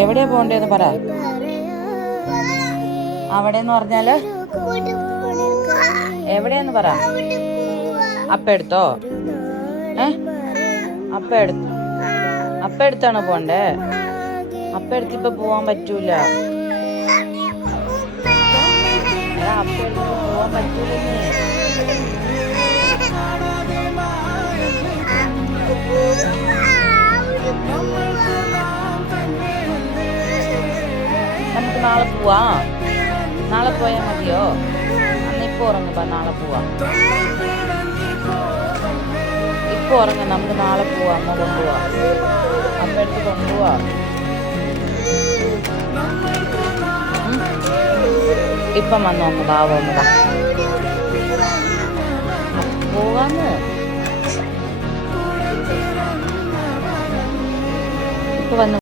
എവിടെയാ പോണ്ടേന്ന് പറ. അവിടെന്ന് പറഞ്ഞാല് എവിടെയെന്ന് പറ. അപ്പ എടുത്തോ? അപ്പ എടുത്താണോ പോണ്ടേ? അപ്പ എടുത്തിപ്പോ പോവാൻ പറ്റൂല. അപ്പ എടുത്തിപ്പോ പോവാൻ പറ്റൂലെന്നേ. നമുക്ക് നാളെ പോവാ. നാളെ പോയാൽ മതിയോ? അന്നിപ്പോ ഉറങ്ങുമ്പോ നാളെ പോവാ. ഇപ്പൊ ഉറങ്ങ. നമുക്ക് നാളെ പോവാ. അമ്മ കൊണ്ടുപോവാ. അപ്പ എടുത്ത് കൊണ്ടുപോവാ. ഇപ്പം വന്നു ഒന്ന് ബാവോ ഒന്ന് വാ. പോവാന്ന്. ഇപ്പൊ വന്നു.